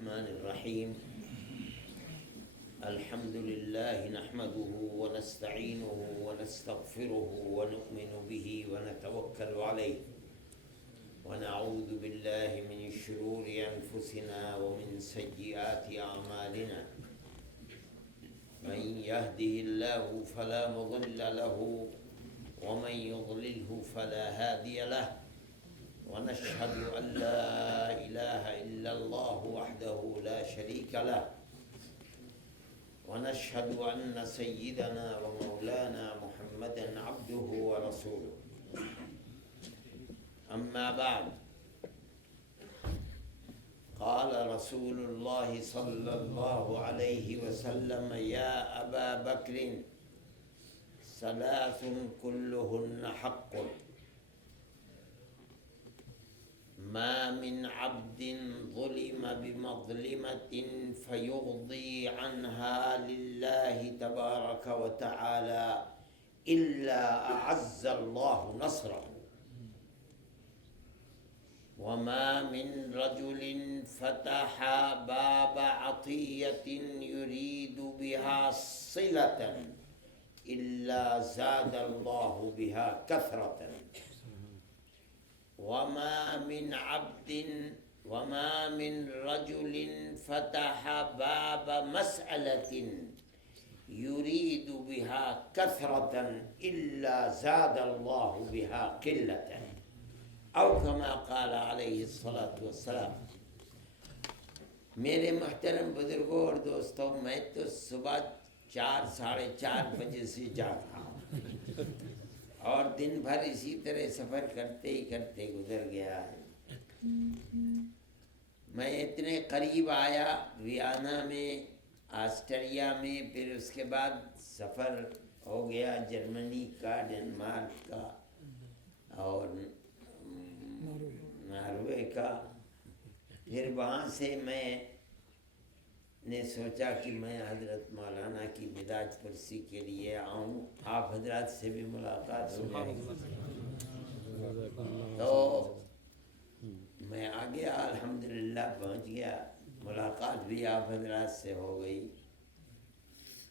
الرحمن الرحيم الحمد لله نحمده ونستعينه ونستغفره ونؤمن به ونتوكل عليه ونعوذ بالله من شرور أنفسنا ومن سيئات أعمالنا من يهده الله فلا مضل له ومن يضلله فلا هادي له ونشهد أن لا إله إلا الله وحده لا شريك له ونشهد أن سيدنا ومولانا محمدا عبده ورسوله أما بعد قال رسول الله صلى الله عليه وسلم يا أبا بكر ثلاث كلهن حق ما من عبد ظلم بمظلمة فيغضي عنها لله تبارك وتعالى إلا أعز الله نصره وما من رجل فتح باب عطية يريد بها صلة إلا زاد الله بها كثرة وما من رجل فتح باب مسألة يريد بها كثرة إلا زاد الله بها قلة أو كما قال عليه الصلاة والسلام۔ میرے محترم بزرگوں اور دوستوں، میں تو صبح 4-4:30 بجے سے جاگ رہا ہوں اور دن بھر اسی طرح سفر کرتے ہی کرتے گزر گیا ہے۔ میں اتنے قریب آیا ویانا میں، آسٹریا میں، پھر اس کے بعد سفر ہو گیا جرمنی کا، ڈنمارک کا اور ناروے کا۔ پھر وہاں سے میں نے سوچا کہ میں حضرت مولانا کی مداج پرسی کے لیے آؤں، آپ حضرات سے بھی ملاقات ہو جائے گی۔ تو میں آ گیا، الحمدللہ پہنچ گیا، ملاقات بھی آپ حضرات سے ہو گئی۔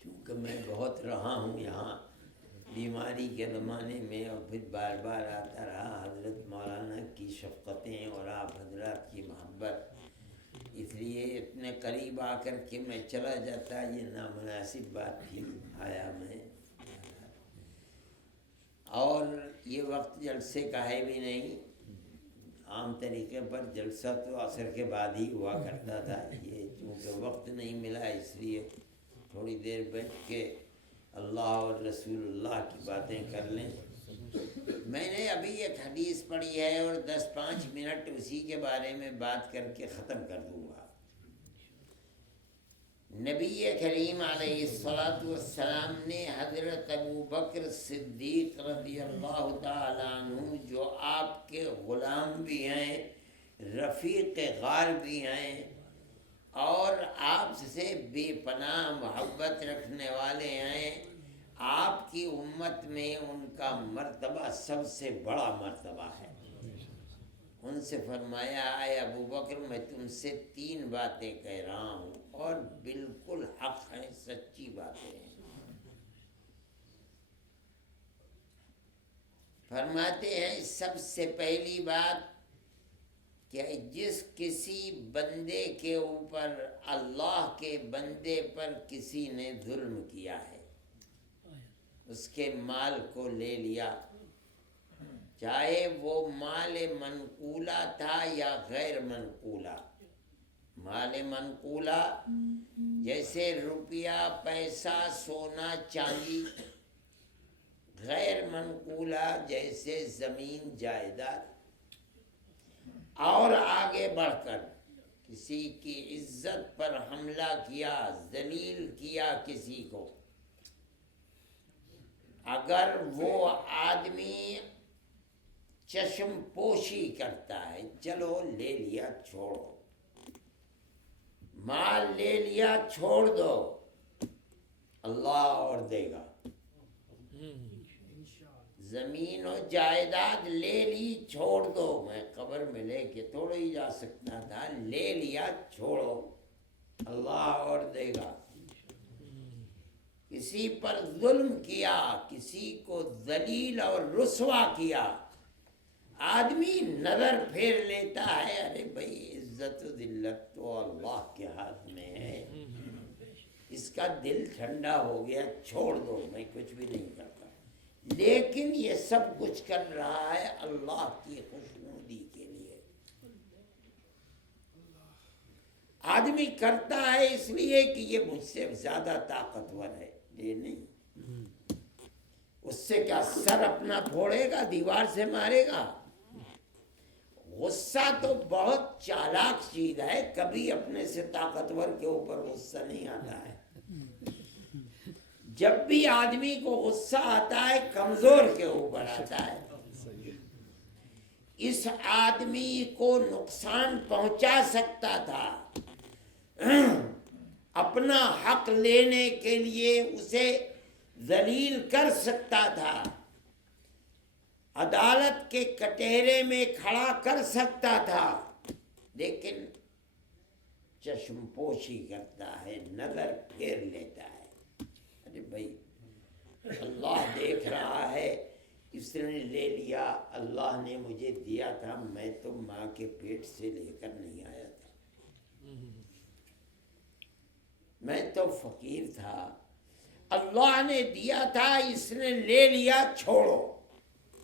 چونکہ میں بہت رہا ہوں یہاں بیماری کے زمانے میں، اور پھر بار بار آتا رہا، حضرت مولانا کی شفقتیں اور آپ حضرات کی محبت، اس لیے اتنے قریب آ کر کے میں چلا جاتا یہ نامناسب بات تھی، آیا میں۔ اور یہ وقت جلسے کا ہے بھی نہیں، عام طریقے پر جلسہ تو عصر کے بعد ہی ہوا کرتا تھا، یہ چونکہ وقت نہیں ملا اس لیے تھوڑی دیر بیٹھ کے اللہ اور رسول اللہ کی باتیں کر لیں۔ میں نے ابھی ایک حدیث پڑھی ہے اور 10-5 منٹ اسی کے بارے میں بات کر کے ختم کر دوں گا۔ نبی کریم علیہ السلام نے حضرت ابو بکر صدیق رضی اللہ تعالیٰ عنہ، جو آپ کے غلام بھی ہیں، رفیق غار بھی ہیں اور آپ سے بے پناہ محبت رکھنے والے ہیں، آپ کی امت میں ان کا مرتبہ سب سے بڑا مرتبہ ہے۔ ان سے فرمایا، اے ابو بکر، میں تم سے 3 باتیں کہہ رہا ہوں اور بالکل حق ہیں، سچی باتیں ہیں۔ فرماتے ہیں سب سے پہلی بات کہ جس کسی بندے کے اوپر، اللہ کے بندے پر کسی نے ظلم کیا ہے، اس کے مال کو لے لیا، چاہے وہ مال منقولہ تھا یا غیر منقولہ۔ مال منقولہ جیسے روپیہ، پیسہ، سونا، چاندی، غیر منقولہ جیسے زمین، جائیداد، اور آگے بڑھ کر کسی کی عزت پر حملہ کیا، ذلیل کیا کسی کو، اگر وہ آدمی چشم پوشی کرتا ہے، چلو لے لیا چھوڑو، مال لے لیا چھوڑ دو، اللہ اور دے گا۔ زمین و جائیداد لے لی چھوڑ دو، میں قبر میں لے کے تھوڑا ہی جا سکتا تھا، لے لیا چھوڑو، اللہ اور دے گا. کسی پر ظلم کیا، کسی کو ذلیل اور رسوا کیا، آدمی نظر پھیر لیتا ہے، ارے بھائی عزت و ذلت تو اللہ کے ہاتھ میں ہے، اس کا دل ٹھنڈا ہو گیا، چھوڑ دو، میں کچھ بھی نہیں کرتا. لیکن یہ سب کچھ کر رہا ہے اللہ کی خوشنودی کے لیے. آدمی کرتا ہے اس لیے کہ یہ مجھ سے زیادہ طاقتور ہے، یہ نہیں. اس سے کیا سر اپنا پھوڑے گا، دیوار سے مارے گا؟ غصہ تو بہت چالاک چیز ہے، کبھی اپنے سے طاقتور کے اوپر غصہ نہیں آتا ہے. جب بھی آدمی کو غصہ آتا ہے کمزور کے اوپر آتا ہے. اس آدمی کو نقصان پہنچا سکتا تھا، اپنا حق لینے کے لیے اسے ذلیل کر سکتا تھا، عدالت کے کٹہرے میں کھڑا کر سکتا تھا، لیکن چشم پوشی کرتا ہے، نظر پھیر لیتا ہے. ارے بھائی اللہ دیکھ رہا ہے، اس نے لے لیا، اللہ نے مجھے دیا تھا، میں تو ماں کے پیٹ سے لے کر نہیں آیا تھا، میں تو فقیر تھا، اللہ نے دیا تھا، اس نے لے لیا، چھوڑو.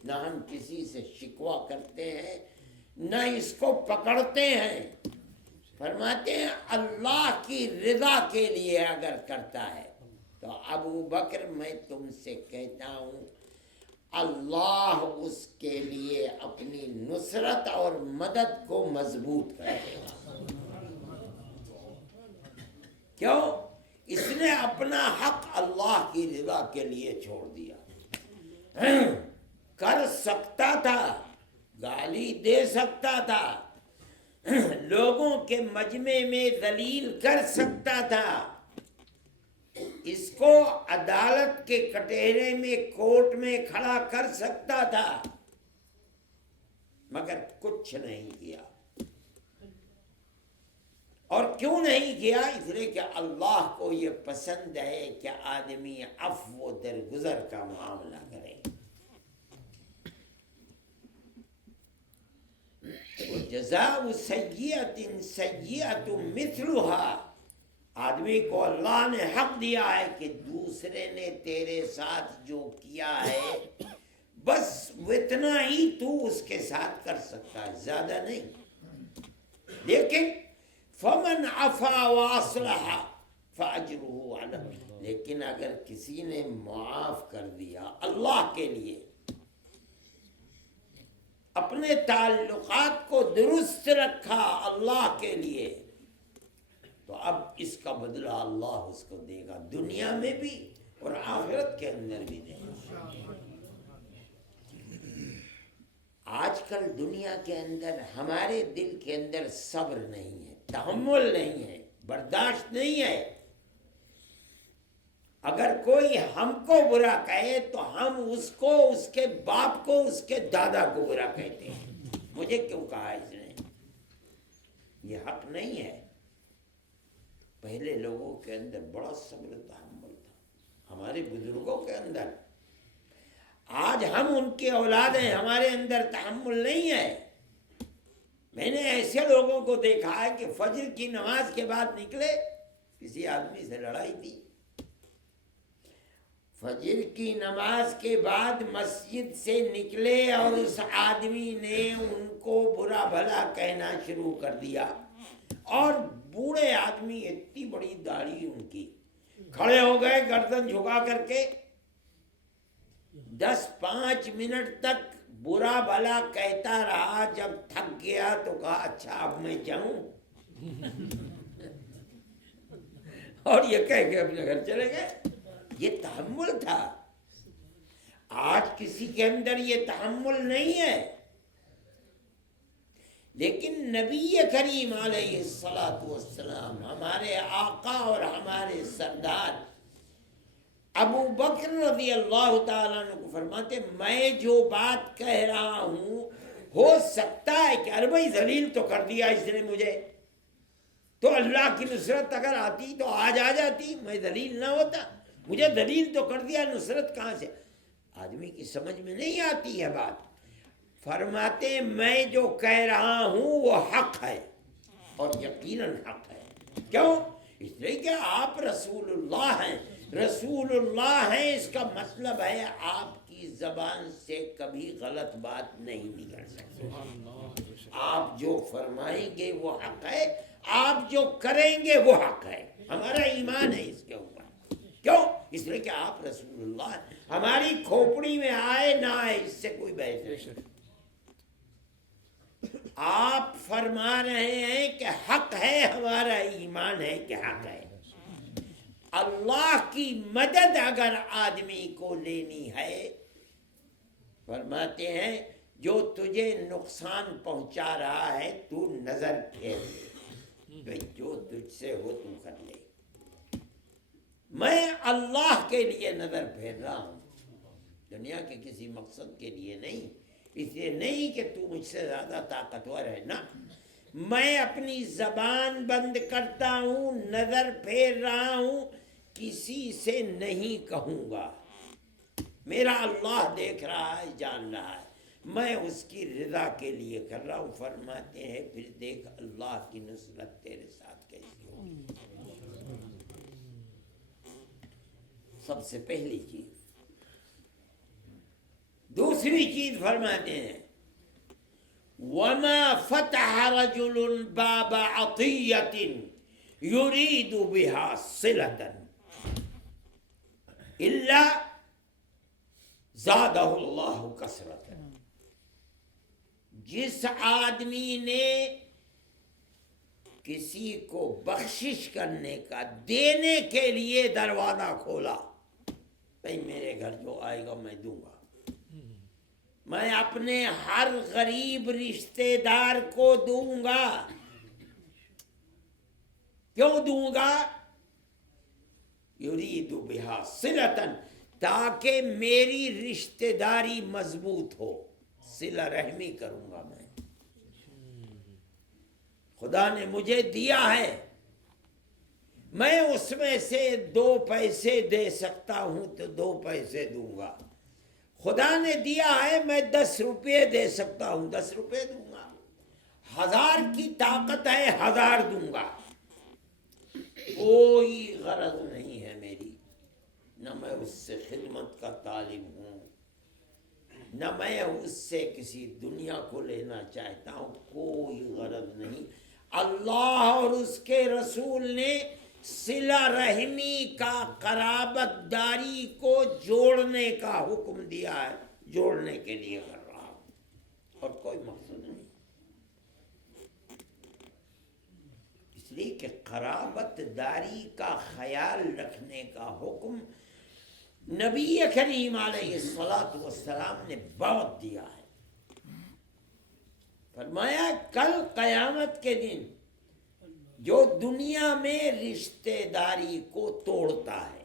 نہ ہم کسی سے شکوہ کرتے ہیں، نہ اس کو پکڑتے ہیں. فرماتے ہیں اللہ کی رضا کے لیے اگر کرتا ہے تو ابو بکر میں تم سے کہتا ہوں اللہ اس کے لیے اپنی نصرت اور مدد کو مضبوط کر دے گا. کیوں؟ اس نے اپنا حق اللہ کی رضا کے لیے چھوڑ دیا. کر سکتا تھا، گالی دے سکتا تھا، لوگوں کے مجمع میں ذلیل کر سکتا تھا، اس کو عدالت کے کٹہرے میں کورٹ میں کھڑا کر سکتا تھا، مگر کچھ نہیں کیا. اور کیوں نہیں کیا؟ اس لیے کہ اللہ کو یہ پسند ہے کہ آدمی عفو و درگزر کا معاملہ کرے. جزاء سیئۃ سیئۃ مثلھا. آدمی کو اللہ نے حق دیا ہے کہ دوسرے نے تیرے ساتھ جو کیا ہے بس اتنا ہی تو اس کے ساتھ کر سکتا ہے، زیادہ نہیں. لیکن فمن عفا واصلح فاجرہ علی اللہ. لیکن اگر کسی نے معاف کر دیا اللہ کے لیے، اپنے تعلقات کو درست رکھا اللہ کے لیے، تو اب اس کا بدلہ اللہ اس کو دے گا، دنیا میں بھی اور آخرت کے اندر بھی دے گا. آج کل دنیا کے اندر ہمارے دل کے اندر صبر نہیں ہے، تحمل نہیں ہے، برداشت نہیں ہے. اگر کوئی ہم کو برا کہے تو ہم اس کو، اس کے باپ کو، اس کے دادا کو برا کہتے ہیں. مجھے کیوں کہا اس نے؟ یہ حق نہیں ہے. پہلے لوگوں کے اندر بڑا صبر تحمل تھا، ہمارے بزرگوں کے اندر. آج ہم ان کے اولاد ہیں، ہمارے اندر تحمل نہیں ہے. میں نے ایسے لوگوں کو دیکھا ہے کہ فجر کی نماز کے بعد نکلے، کسی آدمی سے لڑائی تھی، فجر کی نماز کے بعد مسجد سے نکلے اور اس آدمی نے ان کو برا بھلا کہنا شروع کر دیا. اور بوڑھے آدمی، اتنی بڑی داڑھی ان کی، کھڑے ہو گئے گردن جھکا کر کے، 10-5 منٹ تک برا بھلا کہتا رہا. جب تھک گیا تو کہا اچھا اب میں جاؤں، اور یہ کہہ کے اپنے گھر چلے گئے. یہ تحمل تھا. آج کسی کے اندر یہ تحمل نہیں ہے. لیکن نبی کریم علیہ الصلوۃ والسلام، ہمارے آقا اور ہمارے سردار ابو بکر رضی اللہ تعالیٰ عنہ کو فرماتے، میں جو بات کہہ رہا ہوں ہو سکتا ہے کہ ارے بھائی ذلیل تو کر دیا اس نے مجھے، تو اللہ کی نصرت اگر آتی تو آج آ جاتی، میں دلیل نہ ہوتا، مجھے دلیل تو کر دیا، نصرت کہاں سے؟ آدمی کی سمجھ میں نہیں آتی ہے بات۔ فرماتے ہیں میں جو کہہ رہا ہوں وہ حق ہے، اور یقیناً حق ہے۔ کیوں؟ اس لیے کہ آپ رسول اللہ ہیں، رسول اللہ ہیں، اس کا مطلب ہے آپ کی زبان سے کبھی غلط بات نہیں نکل سکتی۔ آپ جو فرمائیں گے وہ حق ہے، آپ جو کریں گے وہ حق ہے، ہمارا ایمان ہے اس کے اوپر۔ کیوں؟ اس لیے کہ آپ رسول اللہ ہیں، ہماری کھوپڑی میں آئے نہ آئے اس سے کوئی بحث نہیں۔ آپ فرما رہے ہیں کہ حق ہے، ہمارا ایمان ہے کہ حق ہے۔ اللہ کی مدد اگر آدمی کو لینی ہے، فرماتے ہیں جو تجھے نقصان پہنچا رہا ہے تو نظر پھیر لے، بھئی جو تجھ سے ہو تو کر لے، میں اللہ کے لیے نظر پھیر رہا ہوں، دنیا کے کسی مقصد کے لیے نہیں، اس لیے نہیں کہ تو مجھ سے زیادہ طاقتور ہے، نا، میں اپنی زبان بند کرتا ہوں، نظر پھیر رہا ہوں، کسی سے نہیں کہوں گا، میرا اللہ دیکھ رہا ہے، جان رہا ہے، میں اس کی رضا کے لیے کر رہا ہوں۔ فرماتے ہیں پھر دیکھ اللہ کی نصرت تیرے ساتھ کیسی ہوگی۔ سب سے پہلی چیز۔ دوسری چیز فرماتے ہیں وَمَا فَتَحَ رَجُلٌ بَابَ عَطِيَّةٍ يُرِيدُ بِهَا صِلَةً إِلَّا زَادَهُ اللَّهُ کثرةً۔ جس آدمی نے کسی کو بخشش کرنے کا، دینے کے لیے دروازہ کھولا، بھئی میرے گھر جو آئے گا میں دوں گا، میں اپنے ہر غریب رشتہ دار کو دوں گا، کیوں دوں گا؟ یرید بہا صلۃ، تاکہ میری رشتہ داری مضبوط ہو، صلہ رحمی کروں گا میں، خدا نے مجھے دیا ہے، میں اس میں سے 2 پیسے دے سکتا ہوں تو 2 پیسے دوں گا، خدا نے دیا ہے میں 10 روپے دے سکتا ہوں 10 روپے دوں گا، 1000 کی طاقت ہے 1000 دوں گا، کوئی غرض نہیں ہے میری، نہ میں اس سے خدمت کا طالب ہوں، نہ میں اس سے کسی دنیا کو لینا چاہتا ہوں، کوئی غرض نہیں۔ اللہ اور اس کے رسول نے صلہ رحمی کا، قرابت داری کو جوڑنے کا حکم دیا ہے، جوڑنے کے لیے کر رہا ہوں، اور کوئی مقصد نہیں، اس لیے کہ قرابت داری کا خیال رکھنے کا حکم نبی کریم علیہ الصلاۃ والسلام نے بہت دیا ہے۔ فرمایا کل قیامت کے دن جو دنیا میں رشتہ داری کو توڑتا ہے،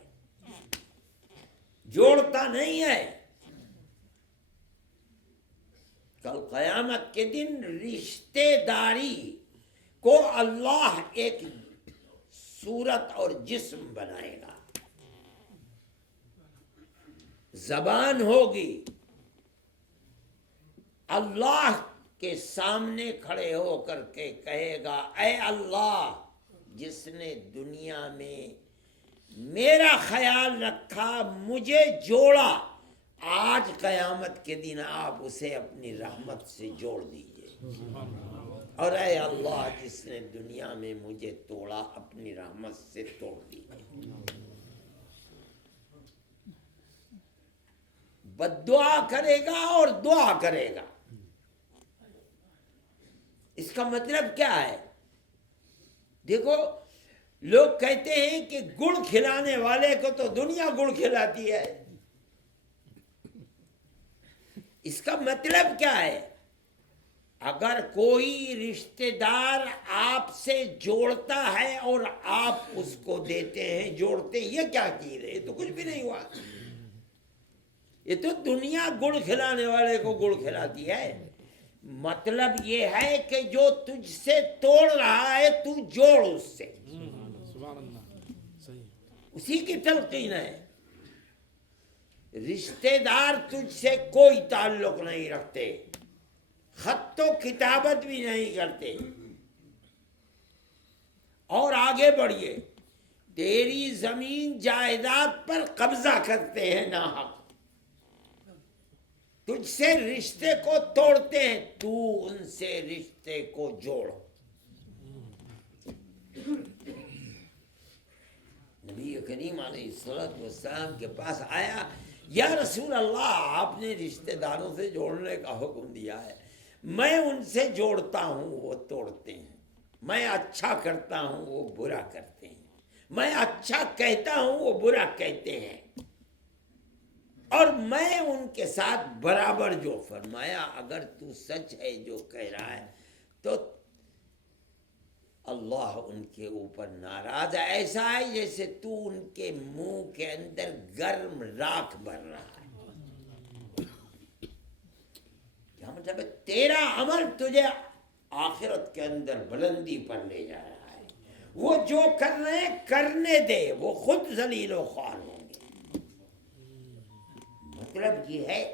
جوڑتا نہیں ہے، کل قیامت کے دن رشتہ داری کو اللہ ایک صورت اور جسم بنائے گا، زبان ہوگی، اللہ کے سامنے کھڑے ہو کر کے کہے گا اے اللہ جس نے دنیا میں میرا خیال رکھا، مجھے جوڑا، آج قیامت کے دن آپ اسے اپنی رحمت سے جوڑ دیجئے، اور اے اللہ جس نے دنیا میں مجھے توڑا، اپنی رحمت سے توڑ دیجئے۔ بد دعا کرے گا اور دعا کرے گا، اس کا مطلب کیا ہے؟ دیکھو لوگ کہتے ہیں کہ گڑ کھلانے والے کو تو دنیا گڑ کھلاتی ہے، اس کا مطلب کیا ہے؟ اگر کوئی رشتہ دار آپ سے جوڑتا ہے اور آپ اس کو دیتے ہیں، جوڑتے ہیں، یہ کیا چیز ہے؟ یہ تو کچھ بھی نہیں ہوا، یہ تو دنیا گڑ کھلانے والے کو گڑ کھلاتی ہے، مطلب یہ ہے کہ جو تجھ سے توڑ رہا ہے تو جوڑ اس سے، سبحان اللہ، صحیح، اسی کی تلقین ہے۔ رشتہ دار تجھ سے کوئی تعلق نہیں رکھتے، خط و کتابت بھی نہیں کرتے، اور آگے بڑھیے، تیری زمین جائیداد پر قبضہ کرتے ہیں ناحق، تجھ سے رشتے کو توڑتے ہیں، تو ان سے رشتے کو جوڑ۔ نبی کریم علیہ السلام کے پاس آیا، یا رسول اللہ آپ نے رشتہ داروں سے جوڑنے کا حکم دیا ہے، میں ان سے جوڑتا ہوں وہ توڑتے ہیں، میں اچھا کرتا ہوں وہ برا کرتے ہیں، میں اچھا کہتا ہوں وہ برا کہتے ہیں، اور میں ان کے ساتھ برابر جو فرمایا اگر تو سچ ہے جو کہہ رہا ہے تو اللہ ان کے اوپر ناراض ہے، ایسا ہے جیسے تو ان کے منہ کے اندر گرم راکھ بھر رہا ہے۔ کیا مطلب ہے؟ تیرا عمل تجھے آخرت کے اندر بلندی پر لے جا رہا ہے، وہ جو کر رہے ہیں کرنے دے، وہ خود ذلیل و خوار ہوں گے۔ مطلب یہ ہے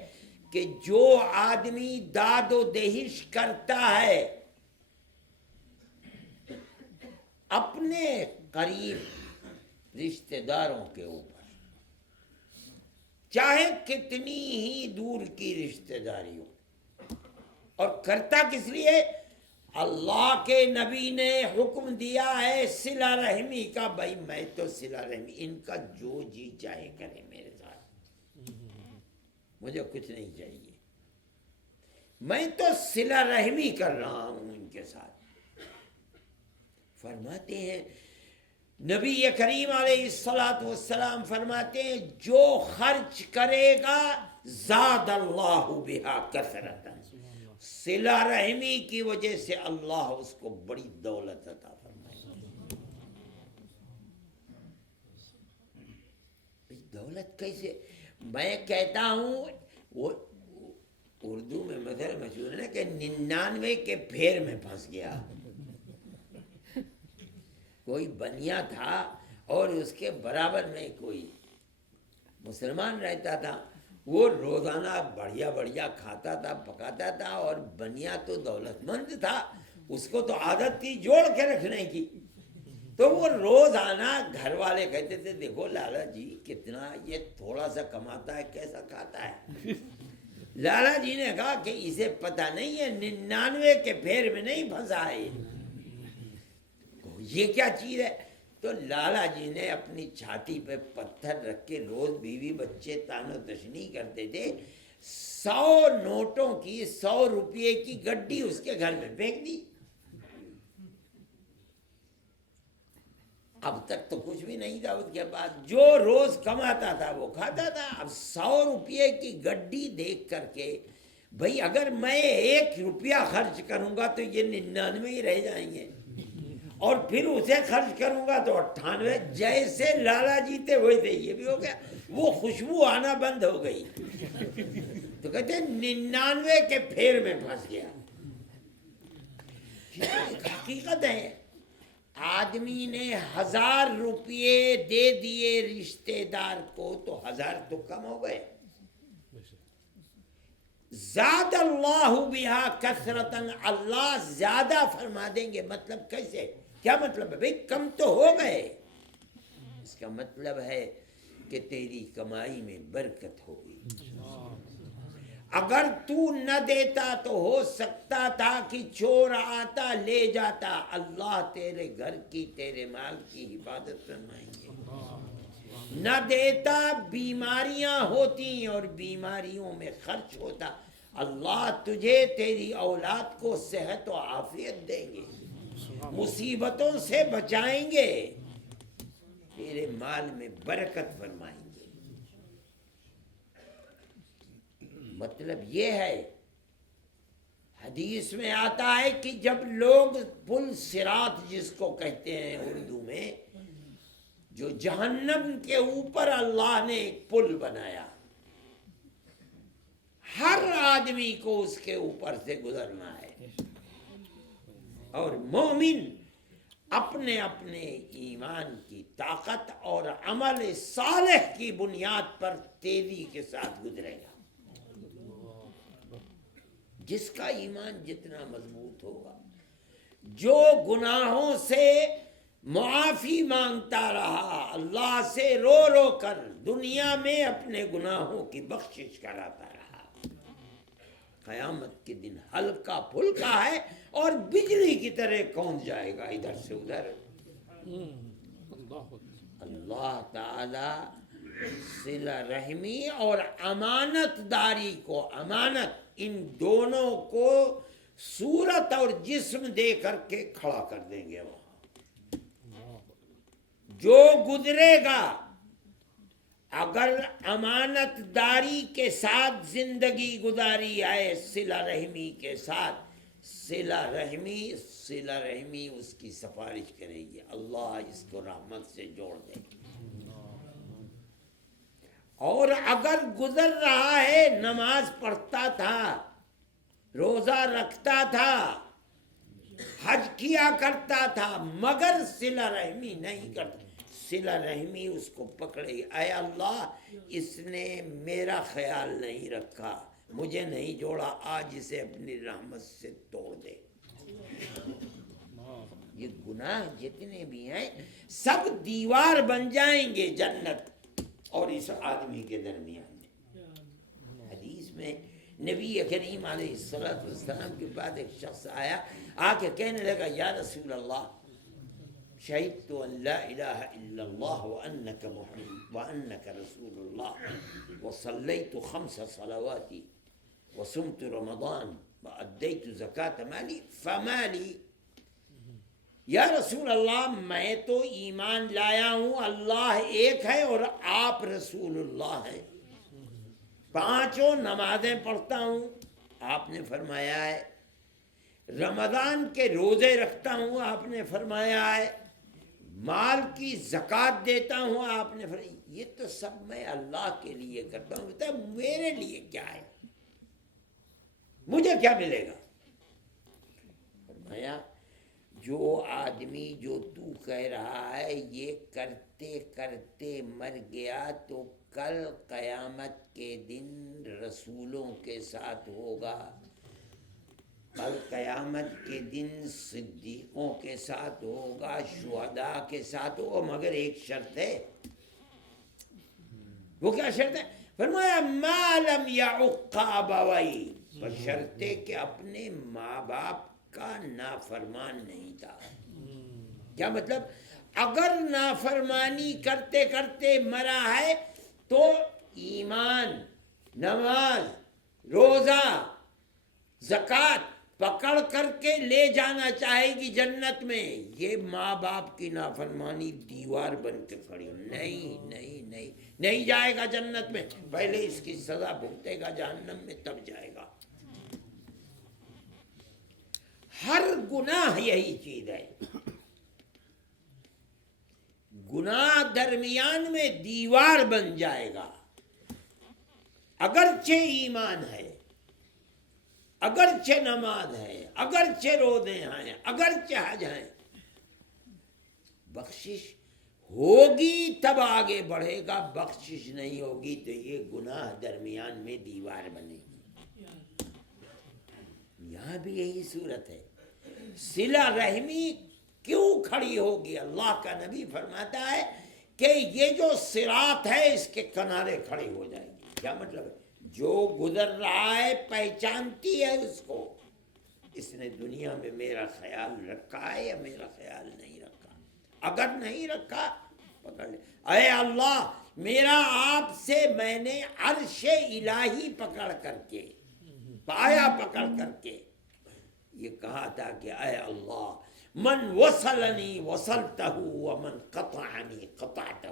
کہ جو آدمی داد و دہش کرتا ہے اپنے قریب رشتہ داروں کے اوپر، چاہے کتنی ہی دور کی رشتہ داری ہو، اور کرتا کس لیے؟ اللہ کے نبی نے حکم دیا ہے صلہ رحمی کا، بھائی میں تو صلہ رحمی، ان کا جو جی چاہے کرے میرے ساتھ، مجھے کچھ نہیں چاہیے، میں تو صلہ رحمی کر رہا ہوں ان کے ساتھ۔ فرماتے ہیں نبی کریم علیہ السلام فرماتے ہیں جو خرچ کرے گا زاد اللہ بہا کثرۃ، صلہ رحمی کی وجہ سے اللہ اس کو بڑی دولت عطا فرمائے گا۔ دولت کیسے؟ میں کہتا ہوں، وہ اردو میں مثل مشہور ہے نا کہ 99 کے پھیر میں پھنس گیا۔ کوئی بنیا تھا اور اس کے برابر میں کوئی مسلمان رہتا تھا، وہ روزانہ بڑھیا بڑھیا کھاتا تھا پکاتا تھا، اور بنیا تو دولت مند تھا، اس کو تو عادت تھی جوڑ کے رکھنے کی، تو وہ روزانہ گھر والے کہتے تھے دیکھو لالا جی کتنا یہ تھوڑا سا کماتا ہے، کیسا کھاتا ہے۔ لالا جی نے کہا کہ اسے پتہ نہیں ہے 99 کے پھیر میں نہیں پھنسا ہے، یہ کیا چیز ہے؟ تو لالا جی نے اپنی چھاتی پہ پتھر رکھ کے روز بیوی بچے تان و تشنیع کرتے تھے، 100 نوٹوں کی 100 روپے کی گڈی اس کے گھر میں پھینک دی۔ اب تک تو کچھ بھی نہیں تھا، اس کے بعد جو روز کماتا تھا وہ کھاتا تھا۔ اب 100 روپے کی گڈی دیکھ کر کے بھئی اگر میں 1 روپیہ خرچ کروں گا تو یہ 99 ہی رہ جائیں گے، اور پھر اسے خرچ کروں گا تو 98، جیسے لالا جی تھے ویسے یہ بھی ہو گیا، وہ خوشبو آنا بند ہو گئی، تو کہتے ہیں 99 کے پھیر میں پھنس گیا۔ حقیقت ہے، آدمی نے 1000 روپے دے دیے رشتہ دار کو تو 1000 تو کم ہو گئے۔ زاد اللہ بہا کثرتاً، اللہ زیادہ فرما دیں گے۔ مطلب کیسے؟ کیا مطلب ہے؟ بھئی کم تو ہو گئے، اس کا مطلب ہے کہ تیری کمائی میں برکت ہوگی۔ اگر تو نہ دیتا تو ہو سکتا تھا کہ چور آتا لے جاتا، اللہ تیرے گھر کی تیرے مال کی حفاظت فرمائیں گے۔ نہ دیتا بیماریاں ہوتی اور بیماریوں میں خرچ ہوتا، اللہ تجھے تیری اولاد کو صحت و عافیت دیں گے، مصیبتوں سے بچائیں گے، تیرے مال میں برکت فرمائیں گے۔ مطلب یہ ہے، حدیث میں آتا ہے کہ جب لوگ پل صراط جس کو کہتے ہیں اردو میں، جو جہنم کے اوپر اللہ نے ایک پل بنایا، ہر آدمی کو اس کے اوپر سے گزرنا ہے. اور مومن اپنے اپنے ایمان کی طاقت اور عمل صالح کی بنیاد پر تیزی کے ساتھ گزرے گا. جس کا ایمان جتنا مضبوط ہوگا، جو گناہوں سے معافی مانگتا رہا، اللہ سے رو رو کر دنیا میں اپنے گناہوں کی بخشش کراتا رہا، قیامت کے دن ہلکا پھلکا ہے اور بجلی کی طرح کون جائے گا ادھر سے ادھر. اللہ تعالی صلہ رحمی اور امانت داری کو، امانت ان دونوں کو صورت اور جسم دے کر کے کھڑا کر دیں گے. وہاں جو گزرے گا اگر امانت داری کے ساتھ زندگی گزاری ہے، صلہ رحمی کے ساتھ، صلہ رحمی اس کی سفارش کرے گی، اللہ اس کو رحمت سے جوڑ دے. اور اگر گزر رہا ہے، نماز پڑھتا تھا، روزہ رکھتا تھا، حج کیا کرتا تھا، مگر صلہ رحمی نہیں کرتا، صلہ رحمی اس کو پکڑے گی. اے اللہ، اس نے میرا خیال نہیں رکھا، مجھے نہیں جوڑا، آج اسے اپنی رحمت سے توڑ دے. یہ گناہ جتنے بھی ہیں سب دیوار بن جائیں گے جنت اور اس آدمی کے درمیان میں. حدیث میں نبی کریم علیہ السلام کے بعد ایک شخص آیا، آ کے کہنے لگا یا رسول اللہ، شہدت ان لا الہ الا اللہ وانک محمد وانک رسول اللہ وصلیت 5 صلوات وصمت رمضان وادیت زکاة مالی فما لی. یا رسول اللہ، میں تو ایمان لایا ہوں اللہ ایک ہے اور آپ رسول اللہ ہیں، 5 نمازیں پڑھتا ہوں، آپ نے فرمایا ہے، رمضان کے روزے رکھتا ہوں، آپ نے فرمایا ہے، مال کی زکوٰۃ دیتا ہوں، آپ نے فرمایا. یہ تو سب میں اللہ کے لیے کرتا ہوں، بتا میرے لیے کیا ہے، مجھے کیا ملے گا؟ فرمایا جو آدمی جو تو کہہ رہا ہے یہ کرتے کرتے مر گیا تو کل قیامت کے دن رسولوں کے ساتھ ہوگا، کل قیامت کے دن صدیقوں کے ساتھ ہوگا، شہداء کے ساتھ ہوگا، مگر ایک شرط ہے. وہ کیا شرط ہے؟ فرمایا ما لم یعق ابوی، بشرطے کہ اپنے ماں باپ کا نافرمان نہیں تھا. کیا مطلب؟ اگر نافرمانی کرتے کرتے مرا ہے تو ایمان، نماز، روزہ، زکوٰۃ پکڑ کر کے لے جانا چاہے گی جنت میں، یہ ماں باپ کی نافرمانی دیوار بن کے کھڑی، نہیں نہیں نہیں نہیں جائے گا جنت میں، پہلے اس کی سزا بھگتے گا جہنم میں تب جائے گا. ہر گناہ یہی چیز ہے، گناہ درمیان میں دیوار بن جائے گا. اگرچہ ایمان ہے، اگرچہ نماز ہے، اگرچہ روزے ہیں، اگرچہ حج ہیں، بخشش ہوگی تب آگے بڑھے گا، بخشش نہیں ہوگی تو یہ گناہ درمیان میں دیوار بنے گی. یہاں بھی یہی صورت ہے. صلہ رحمی کیوں کھڑی ہوگی؟ اللہ کا نبی فرماتا ہے کہ یہ جو صراط ہے اس کے کنارے کھڑی ہو جائے گی. کیا مطلب ہے؟ جو گزر رہا ہے پہچانتی ہے اس کو، اس نے دنیا میں میرا خیال رکھا ہے یا میرا خیال نہیں رکھا. اگر نہیں رکھا پکڑ لے، اے اللہ میرا آپ سے میں نے عرش الہی پکڑ کر کے، پایا پکڑ کر کے یہ کہا تھا کہ اے اللہ من وصلنی وصلتہ ومن قطعنی قطعتہ،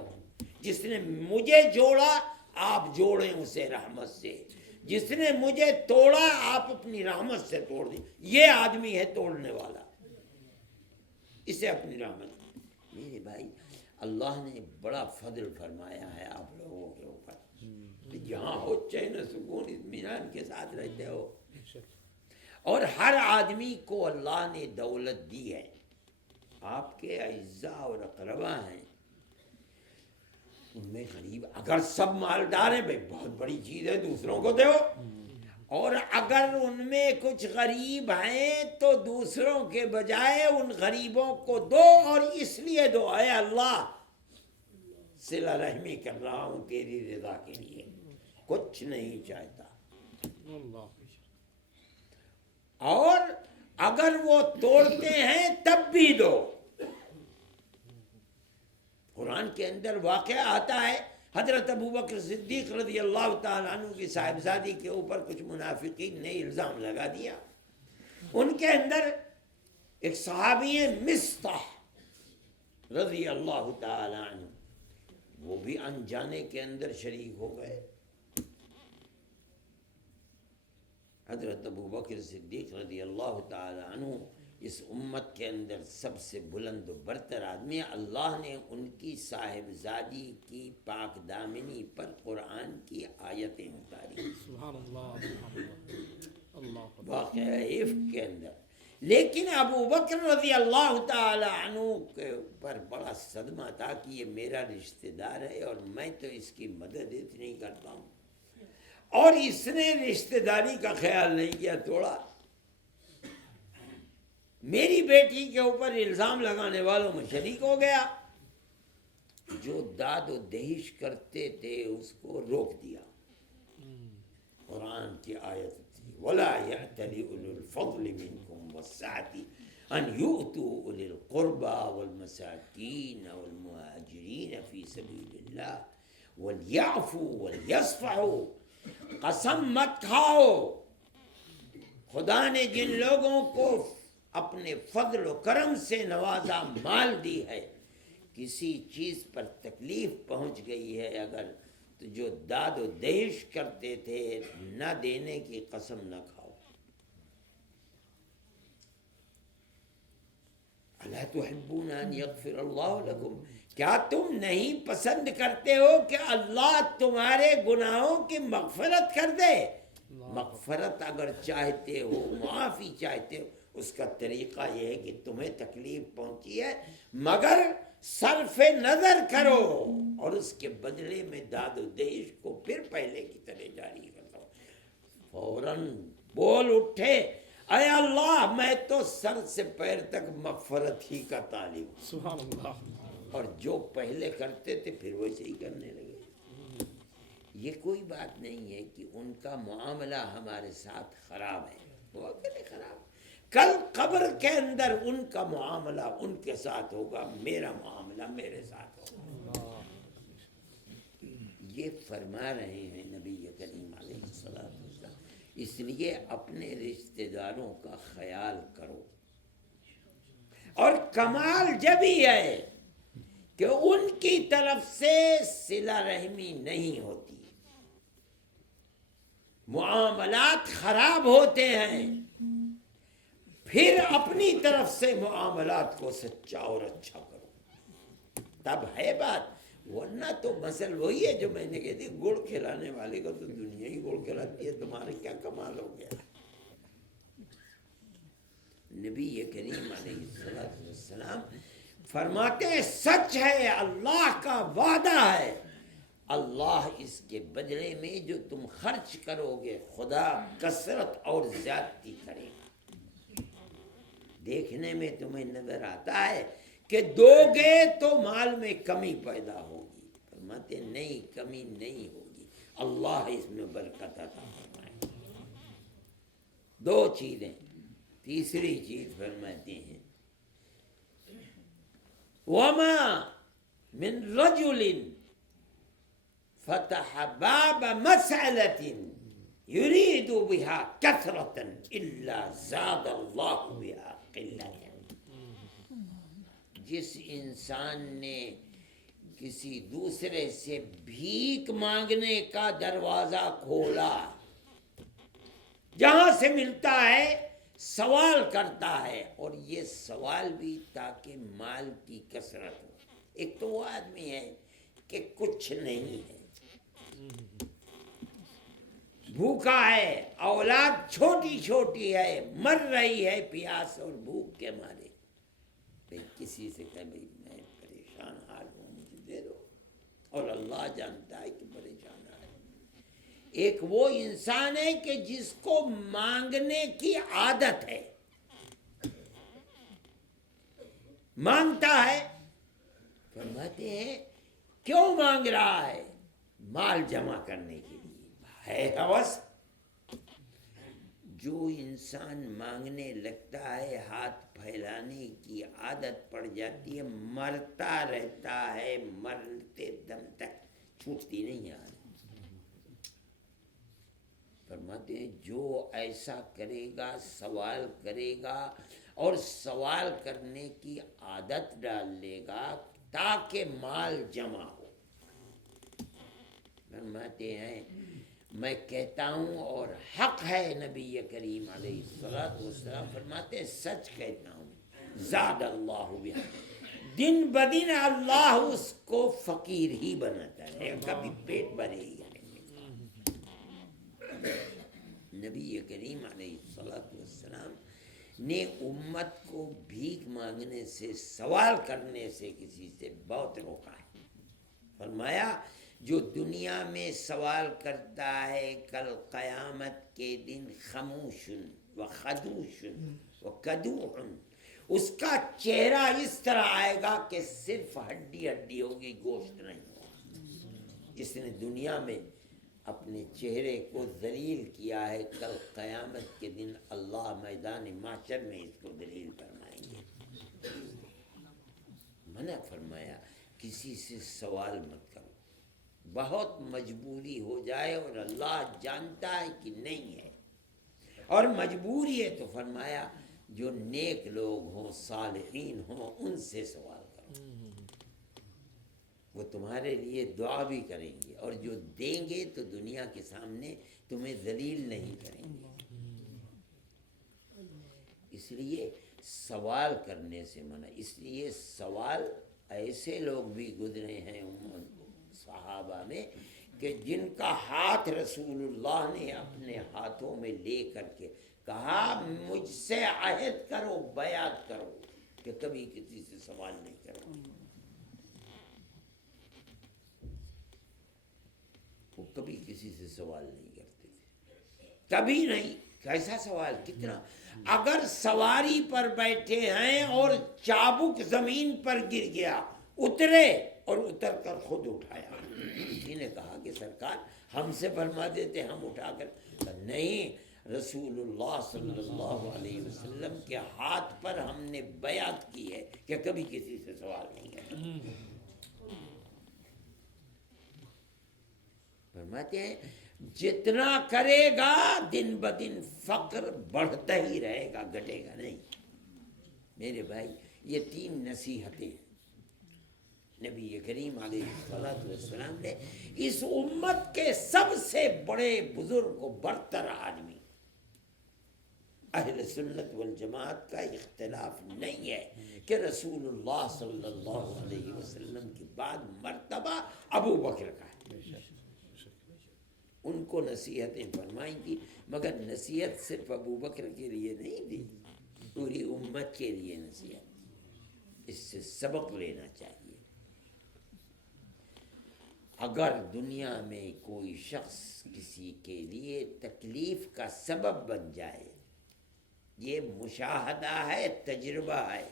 جس نے مجھے جوڑا آپ جوڑیں اسے رحمت سے، جس نے مجھے توڑا آپ اپنی رحمت سے توڑ دیں. یہ آدمی ہے توڑنے والا، اسے اپنی رحمت. میرے بھائی اللہ نے بڑا فضل فرمایا ہے آپ لوگوں کے اوپر کہ جہاں ہو چین و سکون اطمینان کے ساتھ رہتے ہو. اور ہر آدمی کو اللہ نے دولت دی ہے. آپ کے اعزاء اور اقربا ہیں، ان میں غریب، اگر سب مالدار ہیں بھائی بہت بڑی چیز ہے، دوسروں کو دو. اور اگر ان میں کچھ غریب ہیں تو دوسروں کے بجائے ان غریبوں کو دو، اور اس لیے دو اے اللہ صلہ رحمی کر رہا ہوں تیری رضا کے لیے، کچھ نہیں چاہتا. اور اگر وہ توڑتے ہیں تب بھی دو. قرآن کے اندر واقعہ آتا ہے، حضرت ابوبکر صدیق رضی اللہ تعالیٰ عنہ کی صاحبزادی کے اوپر کچھ منافقین نے الزام لگا دیا. ان کے اندر ایک صحابی ہے مصطح رضی اللہ تعالیٰ عنہ، وہ بھی انجانے کے اندر شریک ہو گئے. حضرت ابوبکر صدیق رضی اللہ تعالیٰ عنہ اس امت کے اندر سب سے بلند و برتر آدمی، اللہ نے ان کی صاحبزادی کی پاک دامنی پر قرآن کی آیتیں اتاری. سبحان اللہ. واقعہ عفق کے اندر. لیکن ابو بکر رضی اللہ تعالی عنہ کے اوپر بڑا صدمہ تھا کہ یہ میرا رشتہ دار ہے اور میں تو اس کی مدد اتنی کرتا ہوں، اور اس نے رشتہ داری کا خیال نہیں کیا، توڑا. میری بیٹی کے اوپر الزام لگانے والوں میں شریک ہو گیا. جو داد و دہش کرتے تھے اس کو روک دیا. قرآن کی آیت تھی وَلَا يَأْتَلِ أُولُو الْفَضْلِ مِنْكُمْ وَالسَّعَةِ أَنْ يُؤْتُوا أُولِي الْقُرْبَى وَالْمَسَاكِينَ وَالْمُهَاجِرِينَ فِي سَبِيلِ اللَّهِ وَلْيَعْفُوا وَلْيَصْفَحُوا. قسم مت کھاؤ، خدا نے جن لوگوں کو اپنے فضل و کرم سے نوازا، مال دی ہے، کسی چیز پر تکلیف پہنچ گئی ہے اگر، تو جو داد و دہش کرتے تھے نہ دینے کی قسم نہ کھاؤ. الا تحبون ان یغفر اللہ لکم، کیا تم نہیں پسند کرتے ہو کہ اللہ تمہارے گناہوں کی مغفرت کر دے؟ مغفرت اگر چاہتے ہو، معافی چاہتے ہو، اس کا طریقہ یہ ہے کہ تمہیں تکلیف پہنچی ہے مگر صرف نظر کرو اور اس کے بدلے میں داد و دہش کو پھر پہلے کی طرح جاری کر دو. فوراً بول اٹھے اے اللہ میں تو سر سے پیر تک مغفرت ہی کا طالب ہوں. سبحان اللہ. اور جو پہلے کرتے تھے پھر ویسے ہی کرنے لگے. یہ کوئی بات نہیں ہے کہ ان کا معاملہ ہمارے ساتھ خراب ہے، وہ اکیلے خراب. کل قبر کے اندر ان کا معاملہ ان کے ساتھ ہوگا، میرا معاملہ میرے ساتھ ہوگا. یہ فرما رہے ہیں نبی کریم علیہ السلام. اس لیے اپنے رشتہ داروں کا خیال کرو. اور کمال جب ہی ہے کہ ان کی طرف سے صلہ رحمی نہیں ہوتی، معاملات خراب ہوتے ہیں، پھر اپنی طرف سے معاملات کو سچا اور اچھا کرو، تب ہے بات. ورنہ تو مسئل وہی ہے جو میں نے کہتی، گڑ کھلانے والے کو تو دنیا ہی گڑ کھلاتی ہے، تمہارے کیا کمال ہو گیا. نبی کریم علیہ السلام فرماتے ہیں سچ ہے، اللہ کا وعدہ ہے، اللہ اس کے بدلے میں جو تم خرچ کرو گے خدا کثرت اور زیادتی کرے گا. دیکھنے میں تمہیں نظر آتا ہے کہ دو گے تو مال میں کمی پیدا ہوگی، فرماتے نہیں، کمی نہیں ہوگی، اللہ اس میں برکت عطا فرمائے. دو چیزیں. تیسری چیز فرماتے ہیں وما من رجل فتح باب مسألة يريد بها كثرة إلا زاد الله بها قلة. جس انسان نے کسی دوسرے سے بھیک مانگنے کا دروازہ کھولا، جہاں سے ملتا ہے سوال کرتا ہے، اور یہ سوال بھی تاکہ مال کی کثرت ہو. ایک تو وہ آدمی ہے کہ کچھ نہیں ہے، بھوکا ہے، اولاد چھوٹی چھوٹی ہے، مر رہی ہے پیاس اور بھوک کے مارے، پھر کسی سے کہ بھائی میں پریشان حال ہوں مجھے دے دو، اور اللہ جانتا ہے کہ پریشان حال ہے۔ ایک وہ انسان ہے کہ جس کو مانگنے کی عادت ہے، مانگتا ہے، فرماتے ہیں کیوں مانگ رہا ہے؟ مال جمع کرنے کے لیے ہے ہوس۔ جو انسان مانگنے لگتا ہے ہاتھ پھیلانے کی عادت پڑ جاتی ہے، مرتا رہتا ہے، مرتے دم تک چھوٹتی نہیں ہے۔ فرماتے ہیں جو ایسا کرے گا، سوال کرے گا اور سوال کرنے کی عادت ڈال لے گا تاکہ مال جمع ہو۔ فرماتے ہیں میں کہتا ہوں اور حق ہے، نبی کریم علیہ الصلوۃ والسلام فرماتے ہیں سچ کہتا ہوں، زاد اللہ بہا، دن بدن اللہ اس کو فقیر ہی بناتا ہے، کبھی پیٹ بھرے ہی نبی کریم علیہ الصلوۃ والسلام نے امت کو بھیک مانگنے سے، سوال کرنے سے کسی سے بہت روکا ہے۔ فرمایا جو دنیا میں سوال کرتا ہے کل قیامت کے دن خموشن و خدوشن و کدوحن، اس کا چہرہ اس طرح آئے گا کہ صرف ہڈی ہڈی ہوگی، گوشت نہیں ہوگا۔ جس نے دنیا میں اپنے چہرے کو ذلیل کیا ہے، کل قیامت کے دن اللہ میدان محشر میں اس کو ذلیل فرمائیں گے۔ منع فرمایا کسی سے سوال مت کرو، بہت مجبوری ہو جائے اور اللہ جانتا ہے کہ نہیں ہے اور مجبوری ہے تو فرمایا جو نیک لوگ ہوں، صالحین ہوں، ان سے سوال کرو، وہ تمہارے لیے دعا بھی کریں گے اور جو دیں گے تو دنیا کے سامنے تمہیں ذلیل نہیں کریں گے۔ اس لیے سوال کرنے سے منع، اس لیے سوال ایسے لوگ بھی گزرے ہیں صحابہ میں کہ جن کا ہاتھ رسول اللہ نے اپنے ہاتھوں میں لے کر کے کہا مجھ سے عہد کرو، بیعت کرو کہ کبھی کسی سے سوال نہیں کرو۔ وہ کبھی کسی سے سوال نہیں کرتے تھے، کبھی نہیں۔ کیسا سوال؟ کتنا؟ اگر سواری پر بیٹھے ہیں اور چابک زمین پر گر گیا، اترے اور اتر کر خود اٹھایا۔ کسی نے کہا کہ سرکار ہم سے فرما دیتے ہم اٹھا کر، نہیں، رسول اللہ صلی اللہ علیہ وسلم کے ہاتھ پر ہم نے بیعت کی ہے کہ کبھی کسی سے سوال نہیں کرنا۔ فرماتے ہیں جتنا کرے گا دن بدن فقر بڑھتا ہی رہے گا، گھٹے گا نہیں۔ میرے بھائی یہ 3 نصیحتیں نبی کریم علیہ الصلوۃ والسلام نے اس امت کے سب سے بڑے بزرگ و برتر آدمی، اہل سنت والجماعت کا اختلاف نہیں ہے کہ رسول اللہ صلی اللہ علیہ وسلم کے بعد مرتبہ ابو بکر کا ہے۔ ان کو نصیحتیں فرمائیں تھی، مگر نصیحت صرف ابو بکر کے لیے نہیں تھی، پوری امت کے لیے نصیحت۔ اس سے سبق لینا چاہیے۔ اگر دنیا میں کوئی شخص کسی کے لیے تکلیف کا سبب بن جائے، یہ مشاہدہ ہے، تجربہ ہے،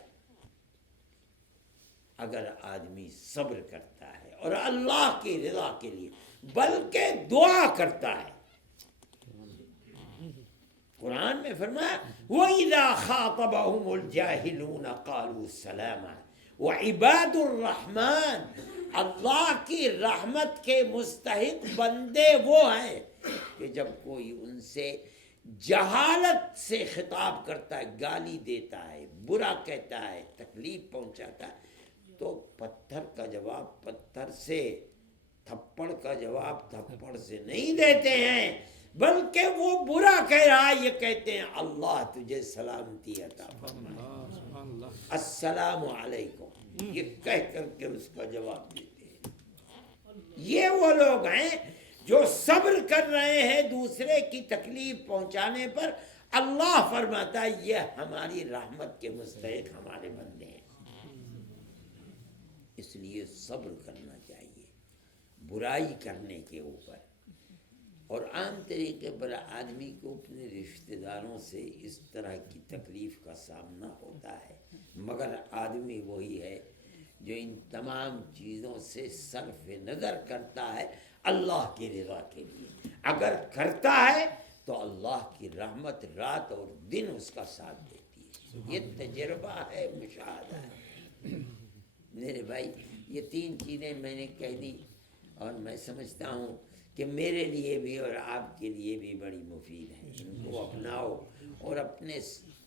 اگر آدمی صبر کرتا ہے اور اللہ کی رضا کے لیے بلکہ دعا کرتا ہے، قرآن میں فرمایا وَإِذَا خَاطَبَهُمُ الْجَاهِلُونَ قَالُوا سَلَامًا، وَعِبَادُ الرَّحْمَنِ، اللہ کی رحمت کے مستحق بندے وہ ہیں کہ جب کوئی ان سے جہالت سے خطاب کرتا ہے، گالی دیتا ہے، برا کہتا ہے، تکلیف پہنچاتا ہے، تو پتھر کا جواب پتھر سے، تھپڑ کا جواب تھپڑ سے نہیں دیتے ہیں، بلکہ وہ برا کہہ رہا ہے یہ کہتے ہیں اللہ تجھے سلامتی عطا فرمائے، السلام علیکم۔ یہ کہہ کر کے اس کا جواب دیتے ہیں۔ یہ وہ لوگ ہیں جو صبر کر رہے ہیں دوسرے کی تکلیف پہنچانے پر۔ اللہ فرماتا ہے یہ ہماری رحمت کے مستحق ہمارے بندے ہیں، اس لیے صبر کرنا چاہیے برائی کرنے کے اوپر۔ اور عام طریقے پر آدمی کو اپنے رشتہ داروں سے اس طرح کی تکلیف کا سامنا ہوتا ہے، مگر آدمی وہی ہے جو ان تمام چیزوں سے صرف نظر کرتا ہے اللہ کی رضا کے لیے۔ اگر کرتا ہے تو اللہ کی رحمت رات اور دن اس کا ساتھ دیتی ہے۔ یہ تجربہ ہے، مشاہدہ ہے۔ میرے بھائی یہ 3 چیزیں میں نے کہہ دی، اور میں سمجھتا ہوں کہ میرے لیے بھی اور آپ کے لیے بھی بڑی مفید ہیں۔ ان کو اپناؤ اور اپنے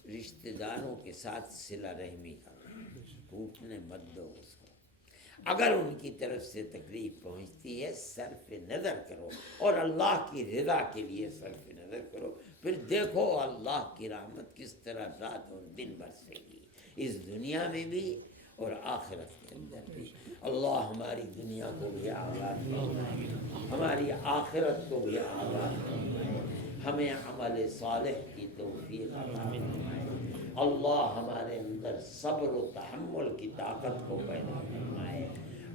رشتہ داروں کے ساتھ صلہ رحمی کرو، ٹوٹنے مت دو اس کو۔ اگر ان کی طرف سے تکلیف پہنچتی ہے صرف نظر کرو، اور اللہ کی رضا کے لیے صرف نظر کرو، پھر دیکھو اللہ کی رحمت کس طرح رات اور دن برسے گی، اس دنیا میں بھی اور آخرت کے اندر بھی۔ اللہ ہماری دنیا کو بھی آباد فرمائے، ہماری آخرت کو بھی آباد فرمائے، ہمیں عمل صالح کی توفیق عطا فرمائے۔ اللہ ہمارے اندر صبر و تحمل کی طاقت کو پیدا فرمائے۔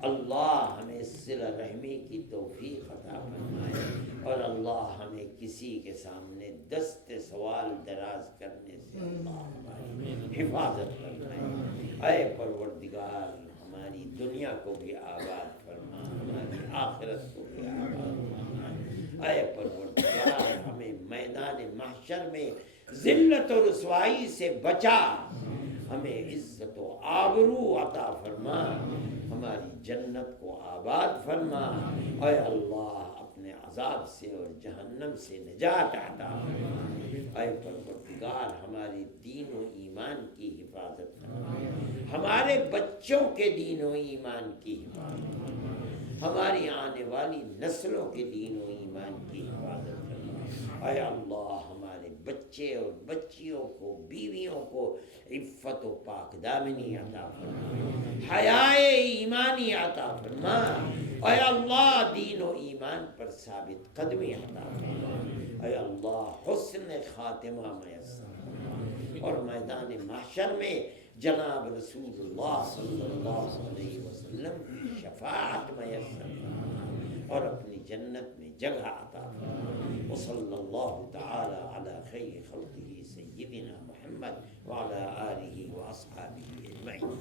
اللہ ہمیں صلہ رحمی کی توفیق عطا فرمائے، اور اللہ ہمیں کسی کے سامنے دست سوال دراز کرنے سے اللہ ہماری حفاظت فرمائے۔ اے پروردگار ہماری دنیا کو بھی آباد فرما، ہماری آخرت کو بھی آباد فرما۔ اے پروردگار ہمیں میدان محشر میں ذلت و رسوائی سے بچا، ہمیں عزت و آبرو عطا فرما، ہماری جنت کو آباد فرما۔ اے اللہ اپنے عذاب سے اور جہنم سے نجات عطا فرما۔ اے پروردگار ہماری دین و ایمان کی حفاظت فرما، ہمارے بچوں کے دین و ایمان کی حفاظت فرما، ہماری آنے والی نسلوں کے دین و ایمان کی حفاظت فرما۔ اے اللہ ہمارے بچے اور بچیوں کو، بیویوں کو عفت و پاک دامنی عطا فرما، حیائے ایمانی عطا فرما۔ اے اللہ دین و ایمان پر ثابت قدمی عطا فرما۔ اے اللہ حسن خاتمہ میسر فرما، اور میدان محشر میں جناب رسول اللہ صلی اللہ علیہ وسلم کی شفاعت میسر فرما، اور اپنی جنت میں جگہ عطا فرما۔ وصلی اللہ تعالی علی خیر خلقہ سیدنا محمد وعلی آلہ واصحابہ اجمعین۔